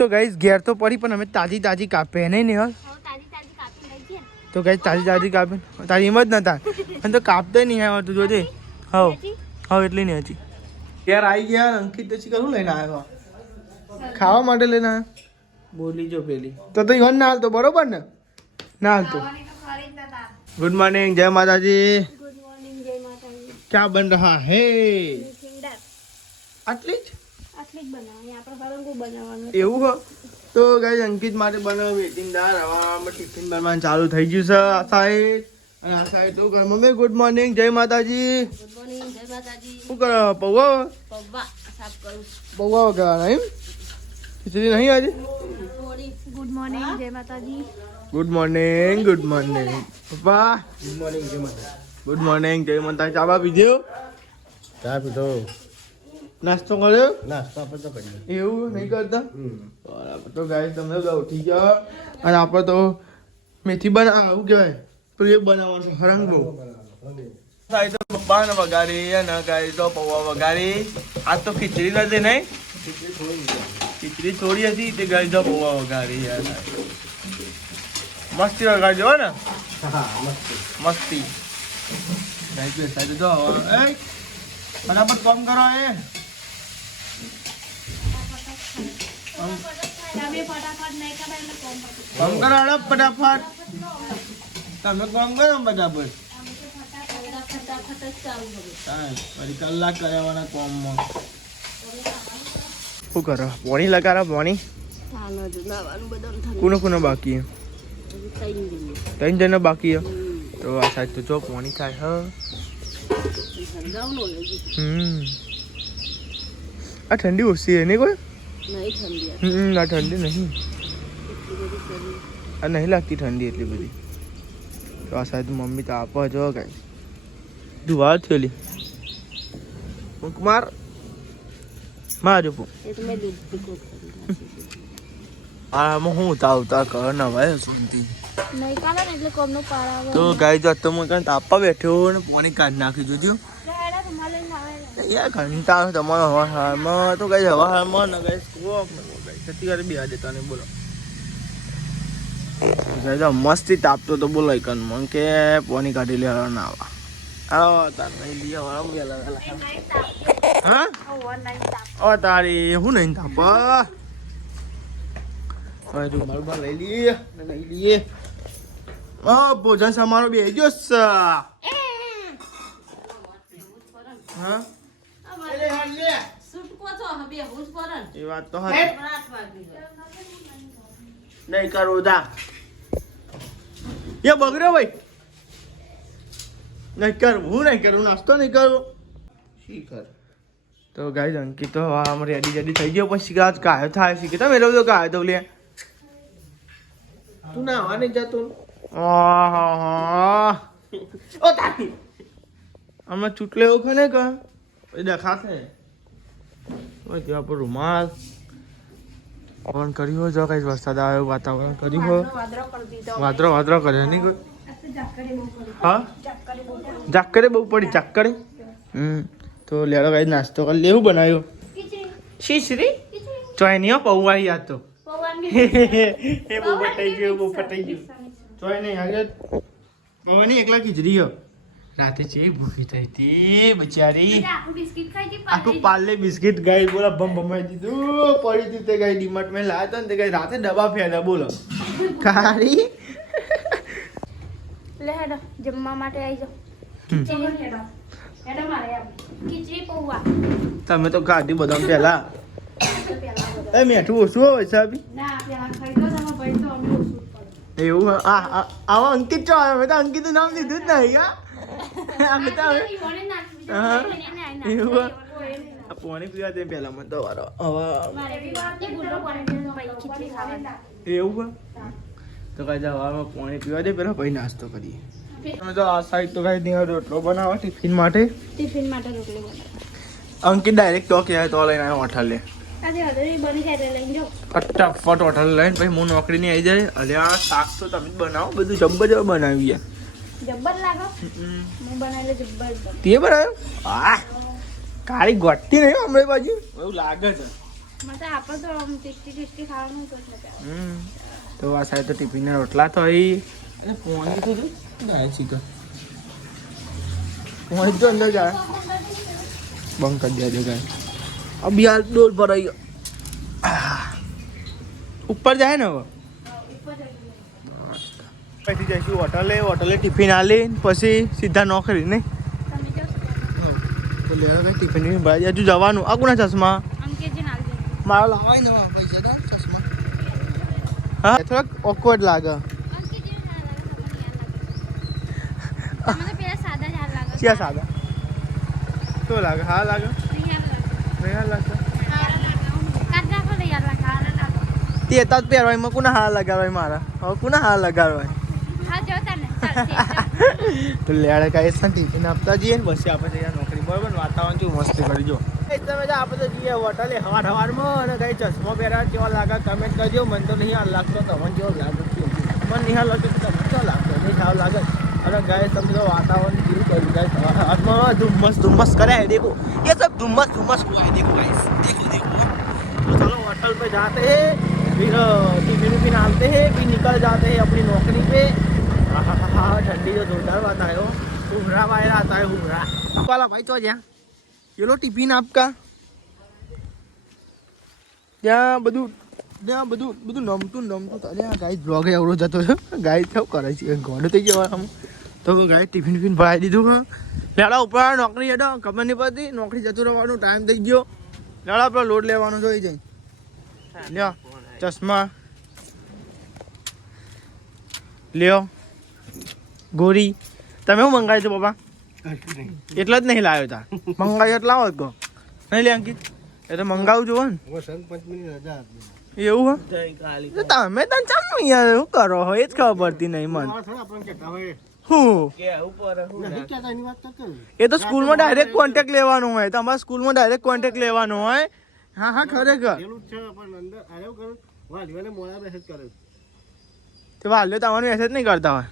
તો ગાઈસ ઘેર તો પડી પણ અમે તાજી તાજી કાપે નહીં ને હલ તો ગાઈસ તાજી કાપે તારી એમ જ નતા અને તો કાપતા નહીં આવતું જોજે હવે એટલી નહીં હજી ઘેર આવી ગયા અંકિત તો શું લઈને આવ્યો ખાવા માટે લઈને આવ્યો બોલી જો પેલી તો ઈવન ના હાલતો બરોબર ને ના હાલતો ગુડ મોર્નિંગ જય માતાજી क्या बन रहा है આટલી જ એવું હો તો ગાઈસ અંકિત માટે બનાવ વેટિંગ દાળ હવામાં ટિફિન બનાવવાનું ચાલુ થઈ ગયું છે આ સાઈડ અને આ સાઈડ તો ઘર મમ્મી ગુડ મોર્નિંગ જય માતાજી શું કરો પૌવા વગાડવાના એમ ખીચડી નહીં આજે ગુડ મોર્નિંગ જય માતાજી ગુડ મોર્નિંગ પપ્પા ગુડ મોર્નિંગ જય માતાજી ગુડ મોર્નિંગ જય માતાજી ચા બા પીધો ચા પીધો નાસ્તો કર્યો નાસ્તો આપણે તો કરીએ એવું નહીં કરતા બરાબર તો ગાઈસ તમે ઉઠી ગયા અને આપણે તો મેથી બનાવું કહેવાય તો એ બનાવવાનું હરંગો સાઈ તો પપ્પાને વગાડી અને ગાઈસ તો પૌવા વગાડી આજ તો ખીચડી નથી નહીં ખીચડી થોડી હતી તે ગાઈસ તો પૌવા વગાડી યાર મસ્તી વગાડજો હો ને મસ્તી ગાઈસ બેસાડી દો એ ફટાફટ કામ કરો એ કામ કરો ફટાફટ તમે કામ કરો બરાબર ફરી કલાક કરવાના કામમાં શું કરો પાણી લગાડો પાણી કોનો બાકી ત્રણ જણ બાકી તો આ સાઈડ તો જો પાણી થાય હ આ ઠંડી ઓછી है नहीं कोई ના ઠંડી નહીં આ નહીં લાગતી ઠંડી એટલી બધી તો આ સાઈડ મમ્મી તો આપો જો કઈ દુવા થયેલી કુમાર મારું પો આમાં હું ઉતાર કર ના ભાઈ સુનતી તો ગાય જો તો હું કઈ તાપવા બેઠ્યો ને પાણી કાઢી નાખી જોજો યાર ઘંટા તમારો હવામાં તો કઈ હવામાં ને કઈ ખેતી કરી બે દેતા ને બોલો મસ્તી તાપતો તો બોલો કન મન કે પાણી કાઢી લે ના આવા તાર નહીં લે વેલા હા ઓ તારી હું નહીં તાપા હવે રૂમાલ બા લઈ લઈએ ભોજન સમારો બે ગયો હા એ વાત તો નહીં કરું તા એ બગડ્યો ભાઈ નહીં કરું હું નહીં કરું નાસ્તો નહીં કરું શીખર તો ગાઈસ અંકિત તો આમ રેડી થઈ ગયો પછી કાચ કાયો થાય શીખે તમે રોજો કાયો તો લે તું ના આવા નહીં જતો ઓ તારી હમણાં ચૂંટલે એવું ખને કા એ દેખાશે ઓય ત્યાં પર રૂમાલ પણ કર્યું જો કઈ વરસાદ આવ્યો વાતાવરણ કર્યું હો વાદરો કરે નહીં કોઈ હા જાકરે બહુ પડી જાકરે તો લેડો કઈ નાસ્તો કરી લેવું બનાવ્યો શીશરી ચોય નહીં પૌવા યાદ તો એ બહુ પટાઈ ગયું ચોય નહીં આગળ પૌવા નહીં એકલા ખીચડી રાતે છે ભૂખી થઈ હતી બચારી આખું પાર્લે બિસ્કિટ ગાઈ બોલા ભમાઈ દીધું પડી હતી તે ગાઈ ડીમાર્ટ માં લાવ્યા હતા ને તે ગાઈ રાતે ડબ્બા ફેર્યા બોલો ખારી લે હેડો જમવા માટે આવી જાઓ ખીચડી પૌવા તમે તો ખાધી બધા પેલા એ મેઠું ઓછું હોય સાહેબ ના પેલા ખાઈ તો તમે ભાઈ તો અમે ઓછું પડે એવું આવા અંકિત ચો આવે તો અંકિત નામ દીધું જ નહીં અમે તો એવું પાણી પીવા દે પેલા મને તો વારો એવું તો કઈ જવામાં પાણી પીવા દે પેલા પછી નાસ્તો કરીએ તમે તો આ સાઈડ તો કઈ ત્યાં રોટલો બનાવો ટિફિન માટે રોટલી બનાવો અંકિત ડાયરેક્ટ તો કે તો લઈને આવ્યો હોટલ લે ફટાફટ હોટલ લઈને પછી હું નોકરી ની આવી જાય અરે આ શાક તો તમે જ બનાવો બધું જબ્બર બનાવીએ જબ્બર લાગો હું બનાવેલો જબ્બર તે બનાવ્યો કાળી ગોટતી નહીં હમણાં બાજુ એવું લાગે છે મને આપો તો આમ ટેસ્ટી ખાવાનું તો મજા આવે. તો આ સાઈડ તો ટિફિનના રોટલા તો અહીં અને પોણી તો જાય ચિકન પોણી તો અંદર જાય બંધ કરી દેજો ગાય અભી હાલ ડોલ પર આવી ઉપર જાય ને હવે પછી જઈશું હોટલે ટિફિન આલી પછી સીધા નોકરી નહીં તમે જો તો લેવા કઈ ટિફિન ભરાઈ હજુ જવાનું આ કોના ચશ્મા અંકેજી નાલ દે મારો લાવાય ને પૈસા ના ચશ્મા હા થોડાક ઓકવર્ડ લાગે અંકેજી નાલ લાગે મને પેલા સાદા જ હાલ લાગે ક્યાં સાદા તો લાગે હા લાગે રિયાલ લાગે નહીં હા લાગે કાઢા પર રિયાલ લાગે હાલ લાગે તે તાત પહેરવાય માં કોના હા લગાડવાય મારા હવે કોના હા લગાડવાય હા જોતા ને ચાલશે તો લેડે કાંઈ છે ટિફિન આપતા જઈએ ને પછી આપણે જઈએ નોકરી બરોબર વાતાવરણ કેવું મસ્તી કરજો તમે જો આપણે તો જઈએ હોટલે હવારમાં અને કઈ ચશ્મો પહેરા કેવા લાગે કમેન્ટ કરજો મને તો નહીં હાલ લાગતો તમને કેવો લાગે મને નહીં હાલ લાગતો તમને કેવો લાગતો નહીં સાવ લાગે અને ગાય તમે તો વાતાવરણ કેવું કર્યું ગાય હાથમાં ધુમ્મસ કરે है देखो ये सब धुम्मस हुआ है देखो गाइस देखो तो चलो होटल पे जाते हैं फिर टिफिन विफिन आते हैं फिर निकल जाते हैं अपनी नौकरी पे हाँ ठंडी तो जोरदार बात है उभरा वायरा आता है उभरा वाला भाई तो जा ये लो टिफिन आपका ત્યાં બધું નમતું અરે આ ગાય બ્લોગ એવડો જતો છે ગાય કેવું કરે છે ગોડો થઈ ગયો આમ તો ગાય ટિફિન ભરાઈ દીધું હા લેડા ઉપર નોકરી હેડો ખબર નહીં પડતી નોકરી જતું રહેવાનું ટાઈમ થઈ ગયો લેડા આપણે લોડ લેવાનો જોઈ જાય લ્યો ચશ્મા લ્યો ગોરી તમે શું મંગાવ્યું છે બાબા એટલા જ નહીં લાવ્યો તા મંગાવ્યો એટલે લાવો કહો નહીં લે અંકિત એ તો મંગાવું જોવો ને એવું હો તમે તને ચાલ યાર શું કરો હો એ જ ખબર પડતી નહીં મને શું એ તો સ્કૂલમાં ડાયરેક્ટ કોન્ટેક્ટ લેવાનો હોય તમારા સ્કૂલમાં ડાયરેક્ટ કોન્ટેક્ટ લેવાનો હોય હા હા ખરેખર તે વાલ્યો તમારો મેસેજ નહીં કરતા હોય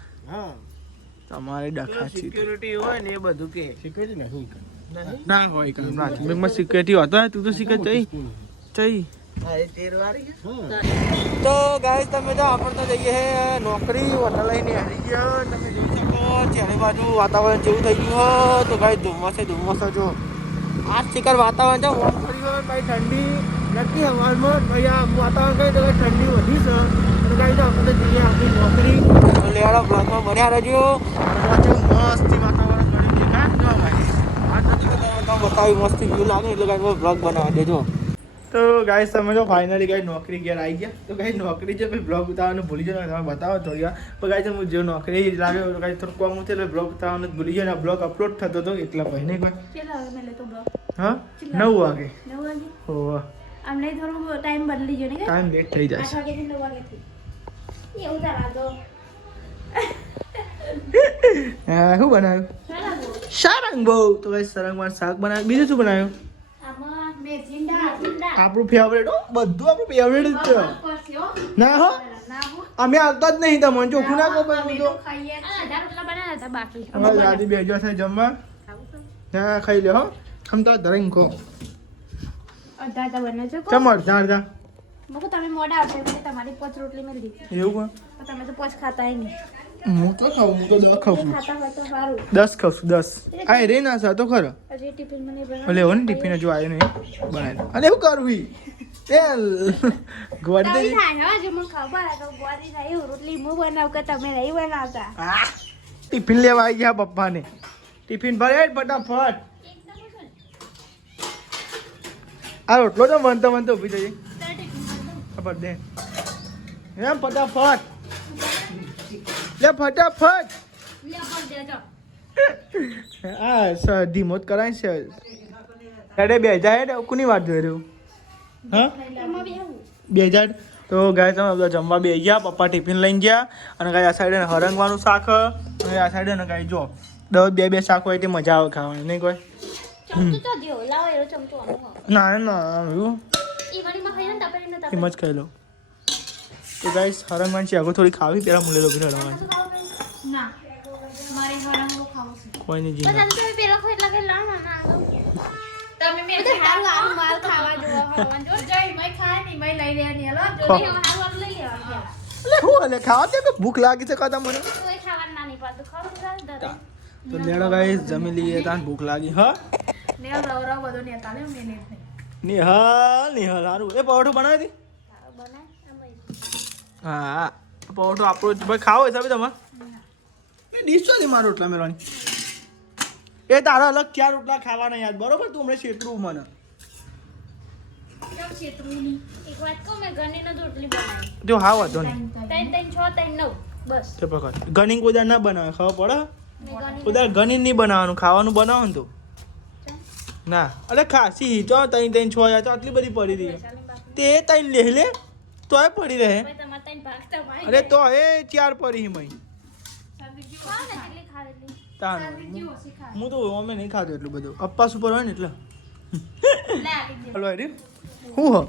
તમારે ડખા સિક્યુરિટી હોય ને એ બધું કે સિક્યુરિટી ના હોય કામ પ્રાથમિકમાં સિક્યુરિટી હોતો હોય તું તો સિક્યુરિટી ચઈ તો ગાઈસ તમે તો આપણે તો જઈએ હે નોકરી હોટલ લઈને હારી ગયા તમે જોઈ શકો ચારે બાજુ વાતાવરણ જેવું થઈ ગયું હોય તો ગાઈસ ધુમ્મસ જો આ શિકાર વાતાવરણ જો ઓમ કરી હોય ભાઈ ઠંડી નથી હવારમાં ભાઈ આ વાતાવરણ કઈ તો ઠંડી વધી છે તો ગાઈસ આપણે તો જઈએ આપણી નોકરી લેવાડા બ્લોગમાં બન્યા રહેજો મસ્તી વાતાવરણ કરી દેખાય ભાઈ આ નથી બતાવી મસ્તી વ્યૂ લાગે એટલે ગાઈસ બ્લોગ બનાવવા દેજો તો ગાઈસ તમે જો ફાઇનલી ગાઈસ નોકરી ઘેર આવી ગયા તો ગાઈસ નોકરી છે ભાઈ બ્લોગ ઉતારવાનું ભૂલી જાય તમે બતાવો તો યાર પણ ગાઈસ હું જો નોકરી લાગે તો ગાઈસ થોડું કામ હતું એટલે બ્લોગ ઉતારવાનું ભૂલી જાય ને બ્લોગ અપલોડ થતો હતો એટલા ભાઈ નહીં કોઈ કેટલા વાગે મેલે તો બ્લોગ હા 9 વાગે 9 વાગે હોવા આમ નહીં થોડું ટાઈમ બદલી ગયો ને ટાઈમ લેટ થઈ જાય 8 વાગેથી 9 વાગેથી એવું તો લાગો હા શું બનાવ્યું સારંગ બહુ તો ગાઈસ સરંગમાં શાક બનાવ્યું બીજું શું બનાવ્યું આમાં મેથીંડા આપણું ફેવરેટ બધું આપણું ફેવરેટ જ છે ના હો અમે આવતા જ નહીં તમને ચોખ્ખું ના કહો પણ હું તો અમારી દાદી બેજો છે જમવા હા ખાઈ લે હો આમ તો ધરીને ખો ચમ અડધા તમે મોડા આવશે એટલે તમારી 5 રોટલી મેં દીધી એવું પણ તમે તો 5 ખાતા નહીં હું તો ખાઉં હું તો 10 ખાઉં છું ખાતા હોય તો સારું 10 ખાઉં છું 10 આ રે ના સા તો ખરો હજી ટિફિન મને ઓલે હો ને ટિફિન હજુ આવ્યો નહીં બનાવી અને એવું કરવી એ ગોડી દે થાય હો જે મને ખબર તો ગોરી નહીં રોટલી હું બનાવ કે તમે નહીં બનાવતા ટિફિન લેવા આવી ગયા પપ્પાને ટિફિન ભરે ફટાફટ આ રોટલો તો બનતો ઊભી થઈ ખબર દે એમ ફટાફટ લે ફટાફટ આ ધીમો જ કરાય છે અરે 2000 કોની વાત જોઈ રહ્યું હા 2000 તો ગાય તમે બધા જમવા બે ગયા પપ્પા ટિફિન લઈને ગયા અને ગાય આ સાઈડે હરંગવાનું શાક અને આ સાઈડે ને ગાય જો બે શાક હોય તે મજા આવે ખાવાની નહીં કોઈ ના એવું એમ જ ખાઈ લો તો ગાઈસ હરંગવાન છે આગળ થોડી ખાવી પેલા મુલે લો હરંગવાન કોઈ નહીં જીના તમે મેં બધું હારું હારું માલ ખાવા જોવા ખાવાનું જો જઈ મય ખાય ની મય લઈ લેવાની હલો જો ખા. હારું હારું લઈ લેવાનું એટલે હું અને ખાવા દે કે ભૂખ લાગી છે કાતા મને કોઈ ખાવાનું ના નહીં પડતું ખરું દરે તો લેડો ગાઈસ જમી લઈએ તાન ભૂખ લાગી હા ને રવ બધું ને તાલે મેં ને નિહાલ હારું એ પરોઠો બનાવી દી બનાય અમે હા પરોઠો આપણો જ ભાઈ ખાવો હિસાબે તમારે એ ડીશ તો મારા રોટલા મેળવાની એ તારા અલગ 4 રોટલા ખાવાના યાદ બરોબર તું હમણાં શેતરું મને કેમ છેતરુની એક વાત કહું મેં ગણીનો રોટલી બનાવી જો હા વાંધો નહીં 3 3 6 3 9 બસ તે પકડ ગણી કોદાર ના બનાવે ખબર પડે મેં ગણી કોદાર ગણી નહીં બનાવવાનું ખાવાનું બનાવો ને તો ના અરે ખાસી તો 3 3 6 યાર તો આટલી બધી પડી રહી તે 3 લે લે તોય પડી રહે ભાઈ તમારે ત્રણ ભાગ તમારે અરે તો એ 4 પડી મય ખાવ ને કેટલી ખાડેલી તાણ હું તો અમે નહીં ખાતો એટલું બધું અપ્પાસ ઉપર હોય ને એટલે લે આવી દે હલો એડી હું હો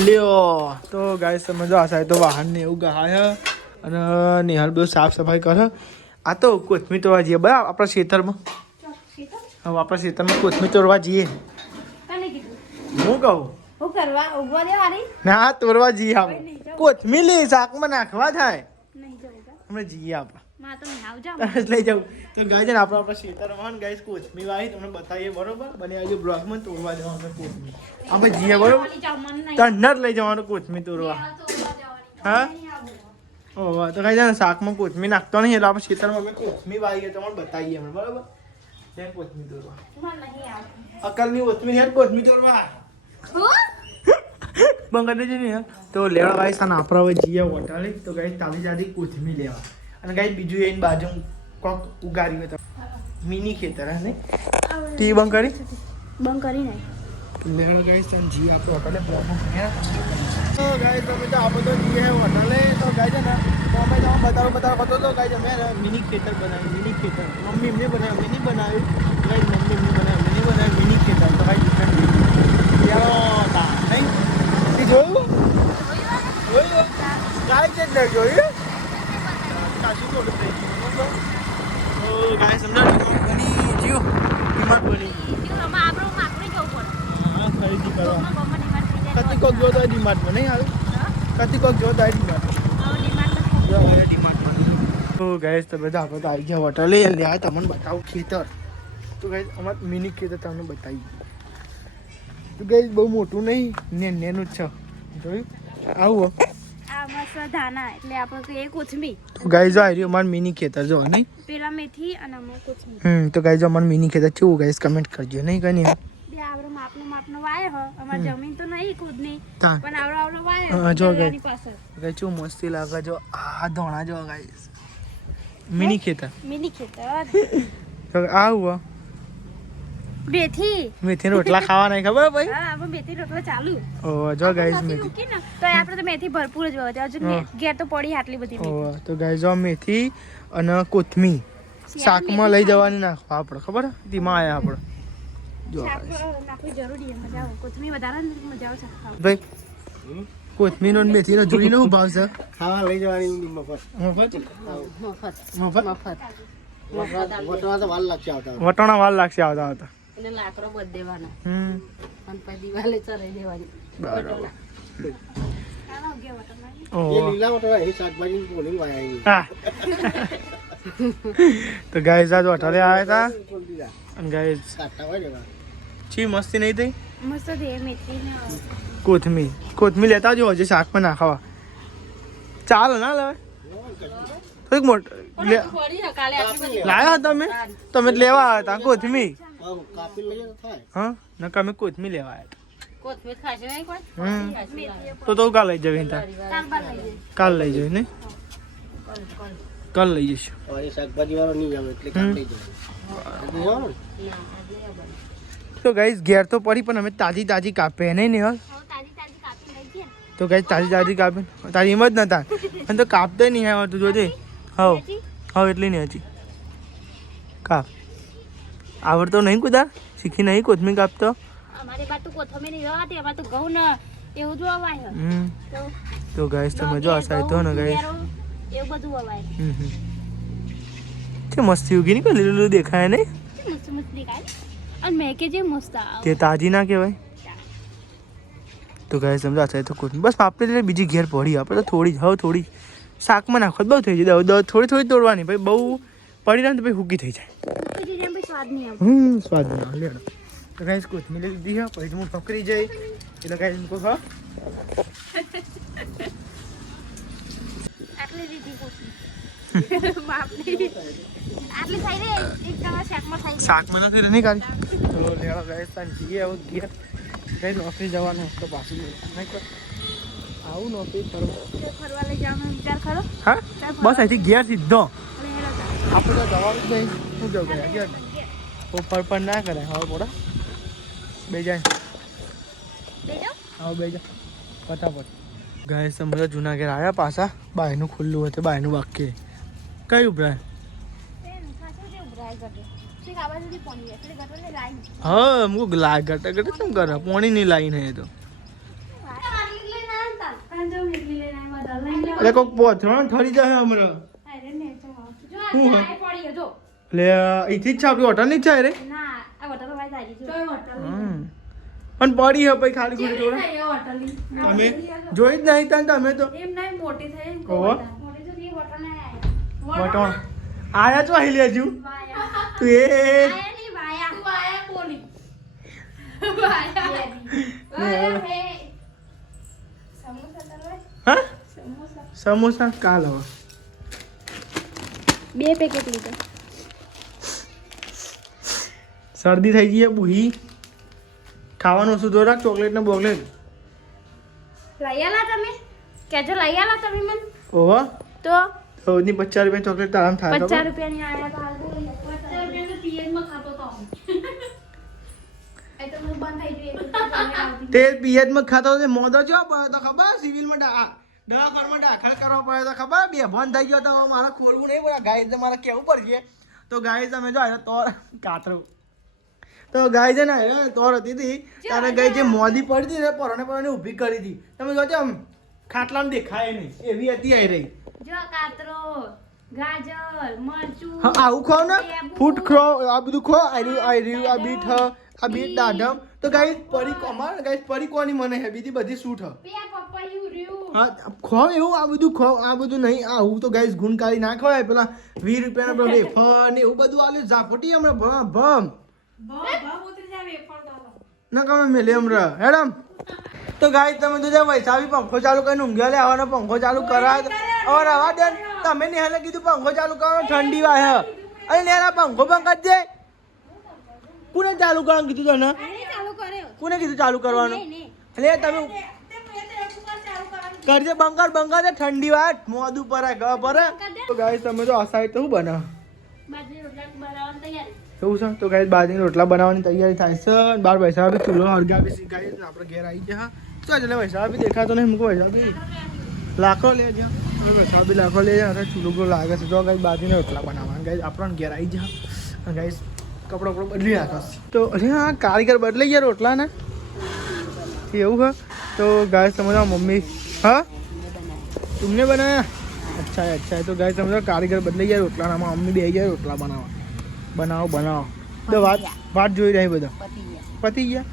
લ્યો તો ગાઈસ તમે જો આ સાઈડ તો વાહન ને એવું ગહાય અને નિહાલ બધું સાફ સફાઈ કરે આ તો કોથમીર તોડવા જઈએ બરાબર આપણા ખેતરમાં હવે આપણા ખેતરમાં કોથમીર તોડવા જઈએ કને કીધું હું કહું હું કરવા ઉભવા દેવાની ના તોડવા જઈએ આપણે કોથમીર લે શાકમાં નાખવા થાય નહીં જવું કા હમણાં જઈએ આપણે માં તમે આવ જાવ તરત લઈ જાઉં તો ગાય છે ને આપણા ખેતરમાં ગાઈસ કોથમીર વાવી તમને બતાવીએ બરોબર બને આજે બ્લોગમાં તોડવા જવાનું કોથમીર આપણે જઈએ બરોબર જાવ મન નહીં તન્નર લઈ જવાનું કોથમીર તોડવા હા ઓહ તો કઈ છે ને શાકમાં કોથમીર નાખતો નહીં એટલે આપણે ખેતરમાં અમે કોથમીર વાવીએ તમને બતાવીએ અમે બરોબર ત્યાં કોથમીર તોડવા મન નહીં આવ અકલની કોથમીર યાર કોથમીર તોડવા હું બંગાળ દેજે ને યાર તો લેવા ગાઈસ અને આપણે હવે જઈએ હોટલે તો ગાઈસ તાજી તાજી કોથમીર લેવા અને ગાઈસ બીજું એની બાજુ કોક ઉગાડ્યું હોય તો મિની ખેતર હે ને ટી બંધ કરી બંધ કરી નહીં લેવા ગાઈસ તો જી આપણે હોટલે પહોંચ્યા તો ગાઈસ તમે તો આપણે તો જઈએ હોટલે તો ગાઈસ છે ને તો અમે તો બતાવો તો ગાઈસ અમે મિની ખેતર બનાવ્યું મિની ખેતર મમ્મી એમને બનાવ્યું મિની બનાવ્યું ગાઈસ મમ્મી એમને બનાવ્યું મિની ખેતર તો ગાઈસ ડિફરન્ટ યાર તા નહીં એ જોયું ગાઈસ જ ન જોયું કાશી તો થઈ ગયું તો ગાઈસ સમજા બની જીઓ ડિમાન્ડ બની આમાં આપણો માકડી જવું પડે હા ખરીદી કરવા મમ્મા ડિમાન્ડ થઈ જાય કતી કોક જોતો ડીમાર્ટમાં નહીં આવે કતી કોક જોતો ડીમાર્ટ તો ગાઈસ તો બધા આપણે તો આવી ગયા હોટલે લ્યા તમને બતાવું ખેતર તો ગાઈસ અમાર મિની ખેતર તમને બતાવી તો ગાઈસ બહુ મોટું નહીં નેનું જ છે જોયું આવું આ મસ્ત ધાના એટલે આપણે તો એ કોથમીર તો ગાઈસ જો આવી રહ્યું અમારું મિની ખેતર જો નહીં પેલા મેથી અને અમે કોથમીર તો ગાઈસ જો અમારું મિની ખેતર કેવું ગાઈસ કમેન્ટ કરજો નહીં કઈ નહીં બે આવડો માપનો વાય હો અમાર જમીન તો નહીં ખુદની તા પણ આવડો વાય હા, જો ગઈ. ની પાસે ગાઈસ કેવું મસ્તી લાગે જો આ ધોણા જો ગાઈસ મિની ખેતર મિની ખેતર તો આવું મેથી મેથી રોટલા ખાવા નહીં ખબર ભાઈ હા આપણે મેથી રોટલો ચાલુ ઓ જો ગાઈસ નથી મેથી મૂકી ને તો આપણે તો મેથી ભરપૂર જ હોય હજુ હા. ઘેર તો પડી આટલી બધી મેથી ઓ તો ગાઈસ જો મેથી અને કોથમીર શાકમાં લઈ જવાની નાખવા આપણે ખબર ધીમા આયા આપણે જો શાક guys. નાખવી જરૂરી છે મજા આવે કોથમીર વધારે ને મજા આવે શાક ખાવા ભાઈ કોથમીર અને મેથીનો જોડીનો શું ભાવ છે ખાવા લઈ જવાની મફત મફત મફત વટવા તો વાર લાગશે આવતા વટાણા વાર લાગશે આવતા આવતા એટલે લાકડો બધ દેવાનો હમ અને પછી દિવાલે ચરાઈ દેવાની બરાબર ચાલો ગયા વટાણા ઓ એ લીલા વટવા એ શાકભાજી બોલી વાયા હા તો ગાઈસ આજ હોટલે આવ્યા હતા અને ગાઈસ કાઢતા હોય ને છી મસ્તી નહીં થઈ મસ્ત છે મેથી ને કોથમીર લેતા જો હજી શાકમાં નાખવા ચાલ ના લેવાય થોડીક મોટ પડી ને કાલે આટલી બધી લાયા તમે તમે જ લેવા આવ્યા હતા કોથમીર કાપી લઈએ તો થાય હા નકા અમે કોથમીર લેવા આવ્યા કોથમીર ખાશે નહીં કોઈ હતા તો કાલ લઈ જવી તા કાલ લઈ જવી નહીં કાલ લઈ જઈશું હવે એ શાકભાજી વાળો નહીં આવે એટલે કાપ લઈ જાય તો ગાઈસ ઘેર તો પડી પણ અમે તાજી કાપે નહીં ને તાજી તાજી કાપી લઈ ગયા તો ગાઈસ તાજી કાપે તારી એમ જ નતા અને તો કાપતે નહીં આવતું જોજે હવ એટલી નહીં હજી કાપ આવડતો નહીં કુદાર શીખી નહીં કોથમીર કાપતો અમારી બાજુ કોથમીર નહીં રહેવાતી અમારે તો ઘઉં ને એવું જો અવાય તો ગાઈસ તમે જો આ સાઈડ તો ને ગાઈસ એવું બધું અવાય છે મસ્તી ઉગી નહીં લીલું લીલું દેખાય નહીં મસ્ત મસ્ત દેખાય અને મેં કે જે મસ્ત આવે તે તાજી ના કહેવાય. તો ગાય સમજો છે તો કોઈ બસ આપણે બીજી ઘેર પડી આપણે તો થોડી જ હવે થોડી શાકમાં નાખો બહુ થઈ જાય થોડી થોડી તોડવાની ભાઈ બહુ પડી રહે ને તો ભાઈ હુકી થઈ જાય. પછી જેમ ભાઈ સ્વાદ નહીં આવે. સ્વાદ ના લેડો. તો ગાઈસ કોથમીર લીધી હા પછી હું પકડી જઈ એટલે ગાઈસ મૂકો હા આટલી દીધી કોશી બાપની આટલી થઈ રે એક તમારા શાકમાં થઈ શાકમાં નથી નહીં કાઢી. તો લેડો ગાઈસ તાન જઈએ હવે ઘેર ગાઈસ નોકરી જવાનું તો પાછું નહીં કર આવું નોકરી ફરવા ફરવા લઈ જવાનો વિચાર ખરો. હા બસ અહીંથી ઘેર સીધો અરે હેરો જા. આપણે તો જવાનું જ નહીં શું કેવું ગયા ઘેર ઉપર પર ના કરાય હવે પોડા બે જાય બેજો આવો બે જા ફટાફટ. ગાય સમજો જૂના ઘેર આવ્યા પાછા બાયનું ખુલ્લું હતું બાયનું બાકી કઈ ઉભરાય બેન ખાસું જે ઉભરાય ગટે ઠીક આવા સુધી પોણી એટલે ગટરને લાઈન હા મુક લા ગટા ગટા કેમ કરે પોણી ની લાઈન હે તો આટલી લઈને આવતા કાંજો મેટલી લઈને આવ્યા લઈને એટલે કોક પોથરણ થડી જાય હમણાં અરે ને તો જો શું હે? આ પડી જો એટલે અહીંથી જ છે આપણી હોટલ ની જ છે રે ના આ હોટલ માં તારી જો હોટલ પણ પડી હે પછી ખાલી ખોટી જોડે એ હોટલ તમે જોઈ જ નહીં તાન તમે તો એમ નહીં મોટી થઈ ઓહો. મોટી તો ની હોટલ ને વટણ આયા તો અહીં લેજુ વાયા તું એ આયા ની વાયા તું આયા બોલી વાયા વાયા હે સમોસા તરવાય હા સમોસા સમોસા કાલ હવે 2 પેકેટ લીધા શરદી થઈ ગઈ હે બુહી ખાવાનું શું તો રાખ ચોકલેટ ને બોકલેટ લઈ આલા તમે કેજો લઈ આલા તમે મને ઓહો તો તો ની 50 રૂપિયા ચોકલેટ તો આરામ થાય 50 રૂપિયાની આયા તો હાલ 50 રૂપિયા તો પીએન માં ખાતો તો એ તો હું બંધ થઈ ગઈ તે પિયત માં ખાતો તે મોદો જો પડ્યો તો ખબર સિવિલ માં દવાખાનામાં દાખલ કરવા પડ્યો તો ખબર બે બંધ થઈ ગયો તો મારે ખોલવું નહીં પડે ગાય તો મારે કેવું પડશે તો ગાય તમે જો તો કાતરો તો ગાય છે ને તોર હતી હતી ત્યારે ગાય જે મોદી પડી હતી ને પરણે ઊભી કરી હતી તમે જોજો આમ ખાટલામાં દેખાય નહીં એવી હતી આવી રહી. જો કાતરો ગાજર મરચું હા આવું ખાઓ ને ફૂટ ખો આ બધું ખો આ બીટ આ બીટ દાડમ તો ગાય પરી અમાર ગાય પરી કોની મને હે બીજી બધી સૂટ હ બે પપૈયું રહ્યું હા ખો એવું આ બધું ખો આ બધું નહીં આવું તો ગાઈસ ગુણકારી ના ખવાય પેલા 20 રૂપિયાના પેલા વેફર ને એવું બધું આલ્યું ઝાપટી હમણાં ભમ ઉતરી જાય વેફર તો ના કમે મેલે હમણાં હેડમ તો ગાઈસ તમે તો જાવ વૈસાવી પંખો ચાલુ કરીને ઊંઘ્યા લે આવવાનો પંખો ચાલુ કરાય હવે રવા દે તમે ને હાલે કીધું પંખો ચાલુ કરવાનો ઠંડી વાય અરે નેરા પંખો બંધ કરજે કોને ચાલુ કરવાનું કીધું તને ચાલુ કર્યો કોને કીધું ચાલુ કરવાનું એટલે તમે કરજે બંગાર છે ઠંડી વાત મોદું પરાય ગવા પરે તો ગાઈસ તમે તો આ સાઈડ તો શું બનાવ બાજરી રોટલા બનાવવાની તૈયારી એવું છે તો ગાઈસ બાજરી રોટલા બનાવવાની તૈયારી થાય છે અને બાર પૈસા બી ચૂલો હળગાવી શીખાય છે આપણે ઘેર આવી ગયા તો એટલે પૈસા બી દેખાતો નહીં મૂકો પૈસા બી લાખો લે જા પૈસા બી લાખો લે જા અને ચૂલો ગુલો લાગે છે તો ગાઈસ બાજરીના રોટલા બનાવવાના ગાઈસ આપણને ઘેર આવી જા અને ગાઈસ કપડો બદલી નાખો તો અરે હા કારીગર બદલાઈ ગયા રોટલાના એવું है तो गाय समझो मम्मी हाँ तुमने बनाया अच्छा है तो गाय समझो कारीगर बदले गया रोटला ना मम्मी भी आई गया रोटला बनाओ तो बात જોઈ રહી બધા પતી ગયા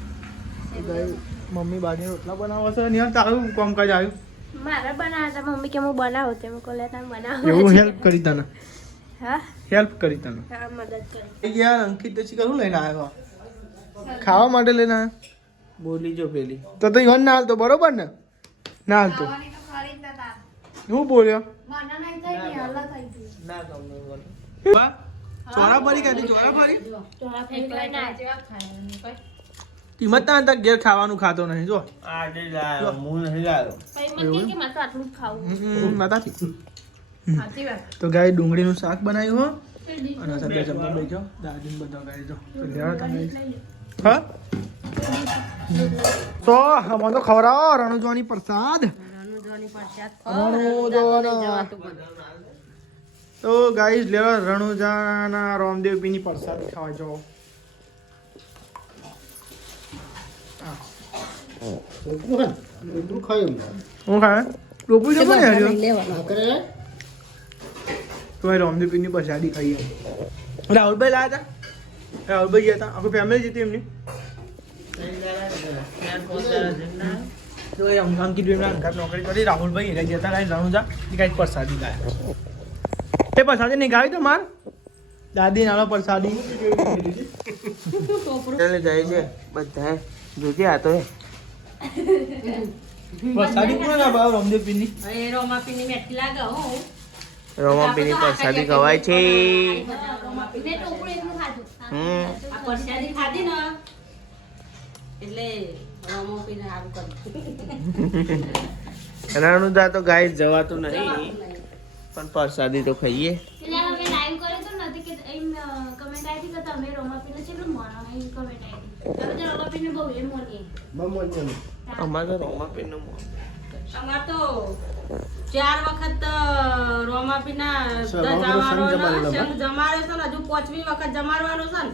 ગાય મમ્મી બાજરી રોટલા બનાવો છે ને તારું કામકાજ આવ્યું મારે બનાવતા મમ્મી કે હું બનાવો તે મેં કોલે તમે બનાવો એવું હેલ્પ કરી તને હા હેલ્પ કરી તને હા મદદ કરી યાર અંકિત તો શું લઈને આવ્યો ખાવા માટે લઈને આવ્યો બોલી જો પેલી તો ઈવન ના હાલતો બરોબર ને ના હાલતો હું બોલ્યો ના તમને ચોરા ભરી કાઢી ચોરા ભરી કિંમત ના હતા ઘેર ખાવાનું ખાતો નહીં જો આજે લાયો હું નહીં લાયો તો ગાય ડુંગળીનું શાક બનાવ્યું હો અને સાથે જમવા બેઠો દાદીને બધા ગાય જો તો લેવા તમે હા તો હમણાં તો ખવડાવો રણુજવાની પ્રસાદ રણુજવાના તો ગાઈસ લેવા રણુજાના રામદેવ પીની પ્રસાદ ખાવા જાઓ હું ખાય ટોપું જો પણ યાર તો રામદેવ પીની પ્રસાદી ખાઈએ રાહુલભાઈ લાયા હતા રાહુલભાઈ ગયા હતા આખું ફેમિલી જતી એમની તો એ અંકિત એમના અંકાત નોકરી કરી રાહુલભાઈ એને ગયા હતા કાંઈ રણુજા એ કાંઈક પ્રસાદી ગાયા એ પ્રસાદી નહીં ગાવી તો માર દાદી નાનો પ્રસાદી એટલે જાય છે બધા જોજે આ તો પ્રસાદી કોને ના ભાવ રમદેવ પીની એ રોમાપીની મેઠી લાગે હો રોમાપીની પ્રસાદી ખવાય છે મેં ટોપરું એટલું ખાધું. આ પરસાદી ખાધી ને એટલે રોમાપીને સારું કર્યું રણુજા તો ગાય જવાતું નહીં પણ પ્રસાદી તો ખાઈએ એટલે અમે લાઈવ કર્યો તો નથી કે એમ કમેન્ટ આવી હતી કે તમે રોમાપીને કેટલું માનો એમ કમેન્ટ આવી હતી. તમે તો રોમાપીને બહુ એમ મોની. અમારે તો રોમાપીનું અમાર તો 4 વખત રોમાપીના જમાડ્યો છે ને હજુ 5મી વખત જમાડવાનો છે ને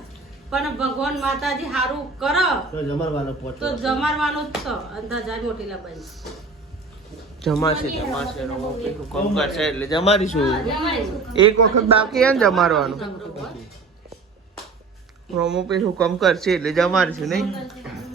પણ ભગવાન માતાજી સારું કરો તો જમાડવાનો પહોંચો તો જમાડવાનું જ છે અંદાજા મોટી લાબાઈ જમાશે રોમાપી હુકમ કરશે એટલે જમાડીશું જમાડીશું. એક વખત બાકી હે ને જમાડવાનું રોમાપી હુકમ કરશે એટલે જમાડીશું નહીં